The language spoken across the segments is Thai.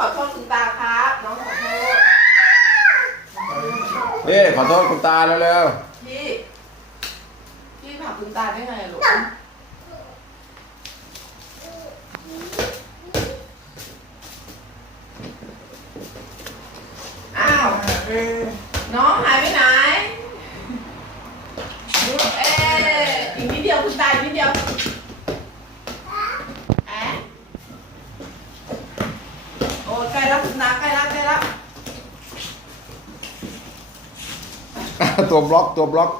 ขอโทษคุณตาครับ น้องขอโทษ นี่ขอโทษคุณตาเร็วพี่ พี่ผลักคุณตาได้ไงอะลูก อ้าว น้องหายไปไหนดูเอ๊ะอีกนิดเดียวคุณตาอีกนิดเดียวแอะโอ้ใกล้แล้วคุณตาใกล้แล้วใกล้แล้ว ๆ ตัวบล็อกตัวบล็อก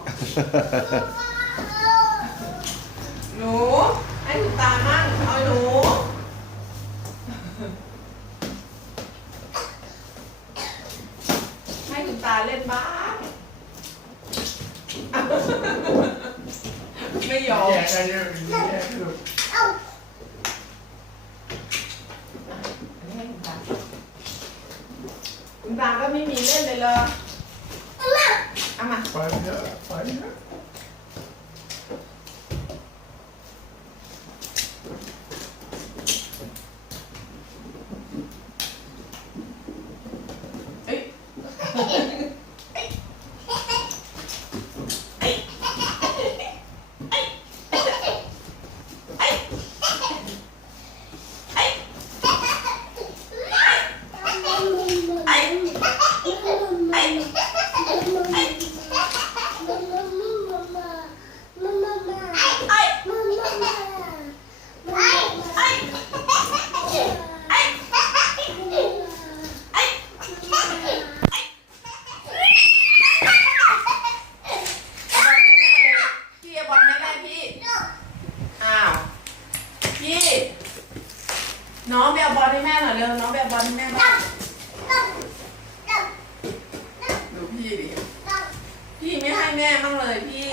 หนูให้คุณตามั่งเอาหนูให้คุณตาเล่นบ้าง ไม่ยอมแยกกันเยอะแยกกันอันนี้ให้คุณตาคุณตาก็ไม่มีเล่นเลยเลย เอามาไปเยอะไปเยอะ เอ้ยเอาบอลให้แม่เลยพี่เอาบอลให้แม่พี่ อ้าว พี่ น้องไปเอาบอลให้แม่หน่อยเร็วน้องไปเอาบอลให้แม่บ้างดูพี่ดิพี่ไม่ให้แม่บ้างเลยพี่